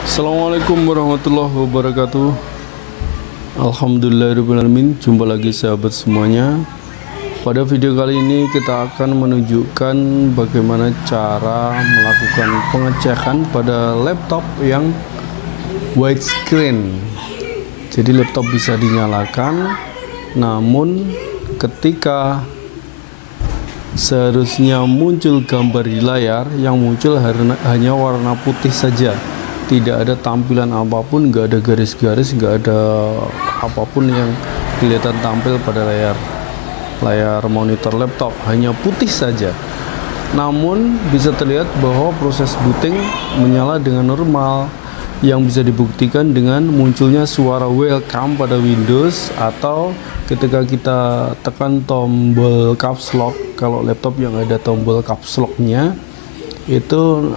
Assalamualaikum warahmatullahi wabarakatuh. Alhamdulillahirrahmanirrahim. Jumpa lagi sahabat semuanya. Pada video kali ini kita akan menunjukkan bagaimana cara melakukan pengecekan pada laptop yang widescreen. Jadi laptop bisa dinyalakan, namun ketika seharusnya muncul gambar di layar, yang muncul hanya warna putih saja. Tidak ada tampilan apapun, nggak ada garis-garis, nggak ada apapun yang kelihatan tampil pada layar monitor laptop, hanya putih saja. Namun bisa terlihat bahwa proses booting menyala dengan normal, yang bisa dibuktikan dengan munculnya suara welcome pada Windows, atau ketika kita tekan tombol caps lock. Kalau laptop yang ada tombol caps locknya itu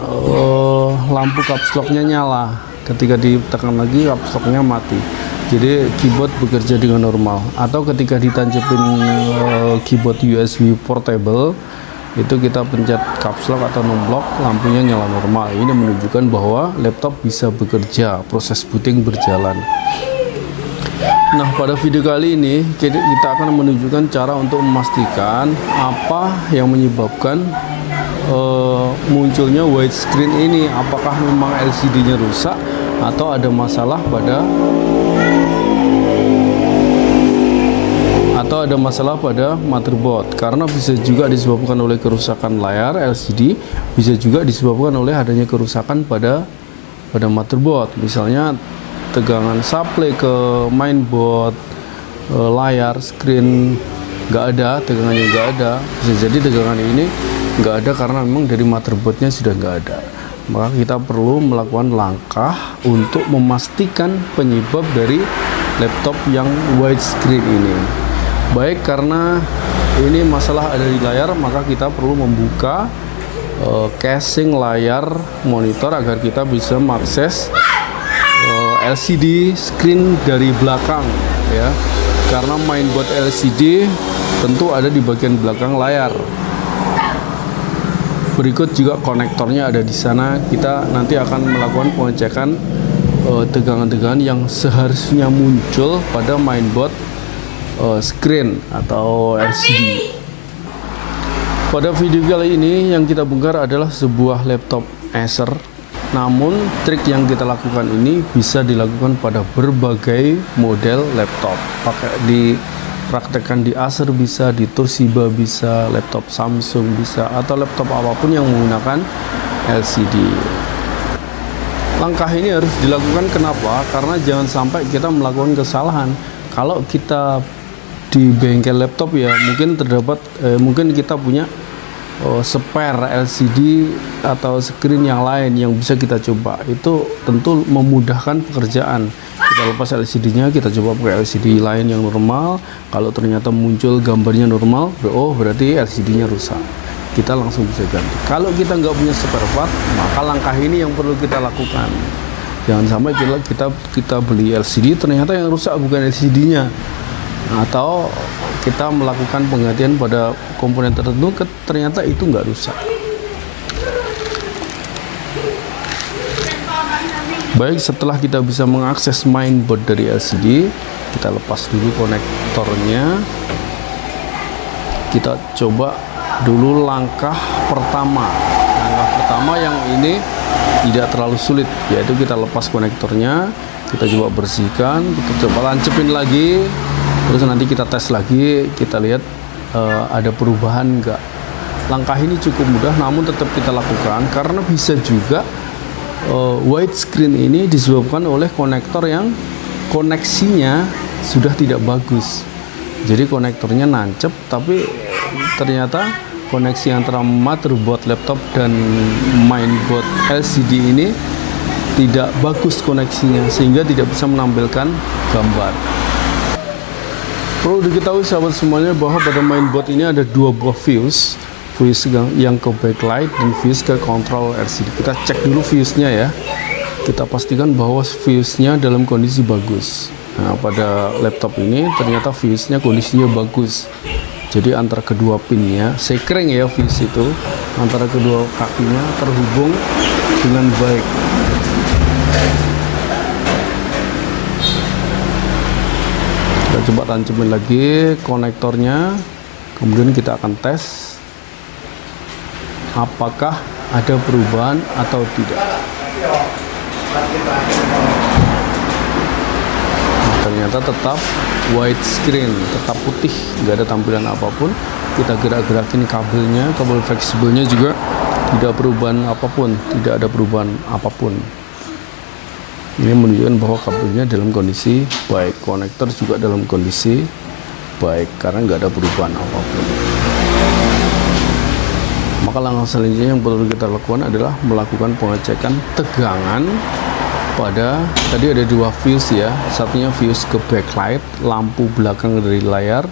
lampu caps locknya nyala, ketika ditekan lagi caps locknya mati. Jadi keyboard bekerja dengan normal. Atau ketika ditancapin keyboard USB portable, itu kita pencet caps lock atau non-lock, lampunya nyala normal. Ini menunjukkan bahwa laptop bisa bekerja, proses booting berjalan. Nah, pada video kali ini kita akan menunjukkan cara untuk memastikan apa yang menyebabkan munculnya widescreen ini. Apakah memang LCD-nya rusak atau ada masalah pada motherboard. Karena bisa juga disebabkan oleh kerusakan layar LCD, bisa juga disebabkan oleh adanya kerusakan pada motherboard. Misalnya tegangan supply ke mainboard, layar screen nggak ada, tegangannya nggak ada. Bisa jadi tegangan ini nggak ada karena memang dari motherboardnya sudah nggak ada. Maka kita perlu melakukan langkah untuk memastikan penyebab dari laptop yang widescreen ini. Baik karena ini masalah ada di layar, maka kita perlu membuka casing layar monitor agar kita bisa mengakses LCD screen dari belakang, ya. Karena mainboard LCD tentu ada di bagian belakang layar. Berikut juga konektornya ada di sana. Kita nanti akan melakukan pengecekan tegangan-tegangan yang seharusnya muncul pada mainboard screen atau LCD. Pada video kali ini yang kita bongkar adalah sebuah laptop Acer. Namun trik yang kita lakukan ini bisa dilakukan pada berbagai model laptop. Dipraktekkan di Acer bisa, di Toshiba bisa, laptop Samsung bisa, atau laptop apapun yang menggunakan LCD. Langkah ini harus dilakukan kenapa? Karena jangan sampai kita melakukan kesalahan. Kalau kita di bengkel laptop, ya mungkin kita punya spare LCD atau screen yang lain yang bisa kita coba. Itu tentu memudahkan pekerjaan. Kita lepas LCD-nya, kita coba pakai LCD lain yang normal. Kalau ternyata muncul gambarnya normal, berarti LCD-nya rusak. Kita langsung bisa ganti. Kalau kita nggak punya spare part, maka langkah ini yang perlu kita lakukan. Jangan sampai kita beli LCD ternyata yang rusak bukan LCD-nya, atau kita melakukan penggantian pada komponen tertentu ternyata itu nggak rusak. Baik, setelah kita bisa mengakses mainboard dari LCD, kita lepas dulu konektornya. Kita coba dulu langkah pertama. Langkah pertama yang ini tidak terlalu sulit, yaitu kita lepas konektornya, kita coba bersihkan, kita coba lancepin lagi. Terus nanti kita tes lagi, kita lihat ada perubahan enggak. Langkah ini cukup mudah, namun tetap kita lakukan karena bisa juga widescreen ini disebabkan oleh konektor yang koneksinya sudah tidak bagus. Jadi konektornya nancep, tapi ternyata koneksi antara motherboard laptop dan mainboard LCD ini tidak bagus koneksinya, sehingga tidak bisa menampilkan gambar. Perlu diketahui sahabat semuanya bahwa pada mainboard ini ada dua buah fuse yang ke backlight dan fuse ke kontrol LCD. Kita cek dulu fuse-nya, ya. Kita pastikan bahwa fuse-nya dalam kondisi bagus. Nah, pada laptop ini ternyata fuse-nya kondisinya bagus. Jadi antara kedua pinnya, sekring ya fuse itu, antara kedua kakinya terhubung dengan baik. coba tancemin lagi konektornya, kemudian kita akan tes apakah ada perubahan atau tidak. Nah, ternyata tetap white screen, tetap putih, nggak ada tampilan apapun. Kita gerak-gerakin kabelnya, kabel fleksibelnya juga tidak perubahan apapun, tidak ada perubahan apapun. Ini menunjukkan bahwa kabelnya dalam kondisi baik, konektor juga dalam kondisi baik karena nggak ada perubahan apapun. Maka langkah selanjutnya yang perlu kita lakukan adalah melakukan pengecekan tegangan pada, tadi ada dua fuse ya, satunya fuse ke backlight, lampu belakang dari layar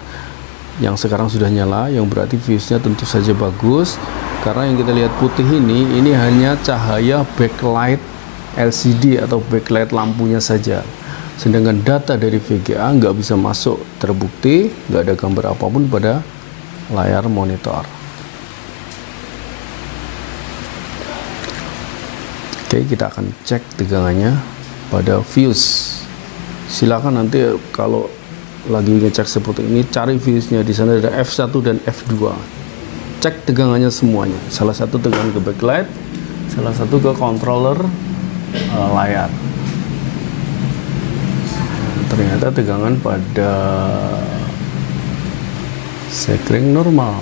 yang sekarang sudah nyala, yang berarti fuse-nya tentu saja bagus karena yang kita lihat putih ini hanya cahaya backlight LCD atau backlight lampunya saja, sedangkan data dari VGA nggak bisa masuk, terbukti nggak ada gambar apapun pada layar monitor. Oke, kita akan cek tegangannya pada fuse. Silakan nanti kalau lagi ngecek seperti ini, cari fuse-nya, di sana ada F1 dan F2. Cek tegangannya semuanya, salah satu tegangan ke backlight, salah satu ke controller layar. Ternyata tegangan pada sekring normal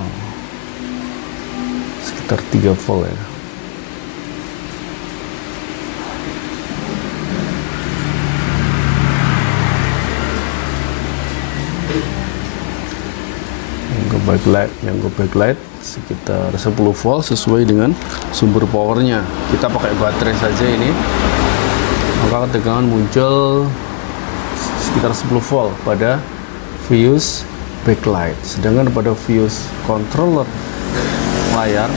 sekitar 3 volt ya. Yang ke backlight sekitar 10 volt sesuai dengan sumber powernya. Kita pakai baterai saja ini, maka tegangan muncul sekitar 10 volt pada fuse backlight, sedangkan pada fuse controller layar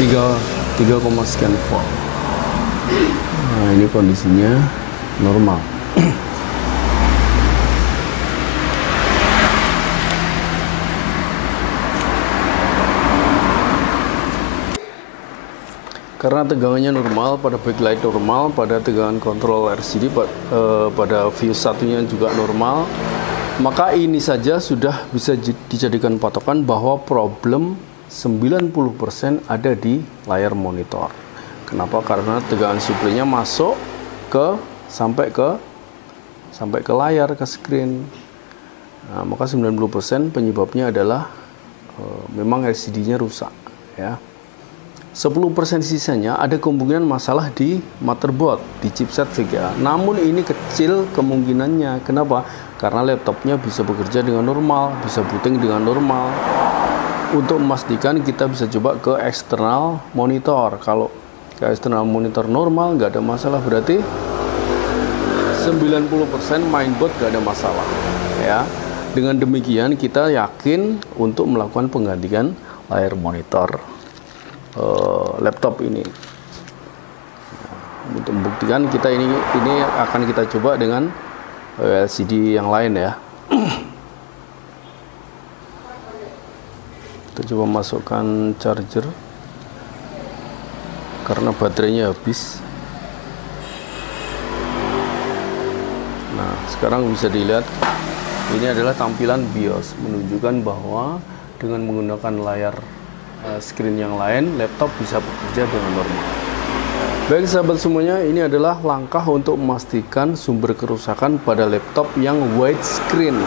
3, sekian volt. Nah, ini kondisinya normal. Karena tegangannya normal, pada backlight normal, pada tegangan kontrol LCD pada fuse satunya juga normal, maka ini saja sudah bisa dijadikan patokan bahwa problem 90% ada di layar monitor. Kenapa? Karena tegangan suplainya masuk sampai ke layar, ke screen. Nah, maka 90% penyebabnya adalah memang LCD-nya rusak ya. 10% sisanya ada kemungkinan masalah di motherboard, di chipset VGA. Namun ini kecil kemungkinannya. Kenapa? Karena laptopnya bisa bekerja dengan normal, bisa booting dengan normal. Untuk memastikan kita bisa coba ke eksternal monitor. Kalau ke eksternal monitor normal nggak ada masalah, berarti 90% mainboard nggak ada masalah ya. Dengan demikian kita yakin untuk melakukan penggantian layar monitor laptop ini. Untuk membuktikan kita ini akan kita coba dengan LCD yang lain ya. Kita coba masukkan charger karena baterainya habis. Nah, sekarang bisa dilihat ini adalah tampilan BIOS, menunjukkan bahwa dengan menggunakan layar screen yang lain, laptop bisa bekerja dengan normal. Baik sahabat semuanya, ini adalah langkah untuk memastikan sumber kerusakan pada laptop yang white screen.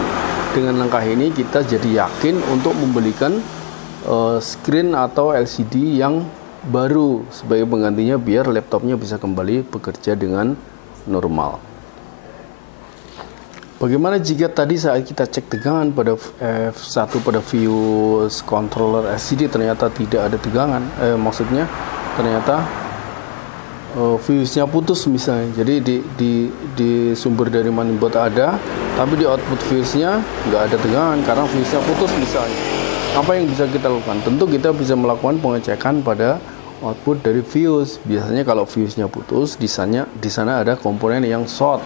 Dengan langkah ini kita jadi yakin untuk membelikan screen atau LCD yang baru sebagai penggantinya biar laptopnya bisa kembali bekerja dengan normal. Bagaimana jika tadi saat kita cek tegangan pada F1 pada fuse controller LCD ternyata tidak ada tegangan, maksudnya ternyata fuse-nya putus misalnya. Jadi di sumber dari mainboard ada, tapi di output fuse-nya nggak ada tegangan karena fuse-nya putus misalnya. Apa yang bisa kita lakukan? Tentu kita bisa melakukan pengecekan pada output dari fuse. Biasanya kalau fuse-nya putus, di sana ada komponen yang short,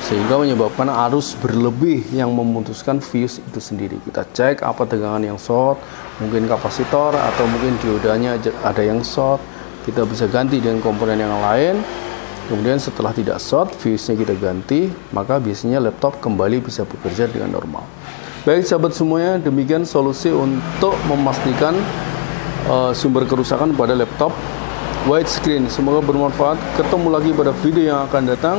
sehingga menyebabkan arus berlebih yang memutuskan fuse itu sendiri. Kita cek apa tegangan yang short, mungkin kapasitor atau mungkin diodanya ada yang short. Kita bisa ganti dengan komponen yang lain Kemudian setelah tidak short, fuse-nya kita ganti, maka biasanya laptop kembali bisa bekerja dengan normal. Baik sahabat semuanya, demikian solusi untuk memastikan sumber kerusakan pada laptop widescreen. Semoga bermanfaat. Ketemu lagi pada video yang akan datang.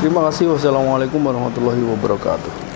Terima kasih. Wassalamualaikum warahmatullahi wabarakatuh.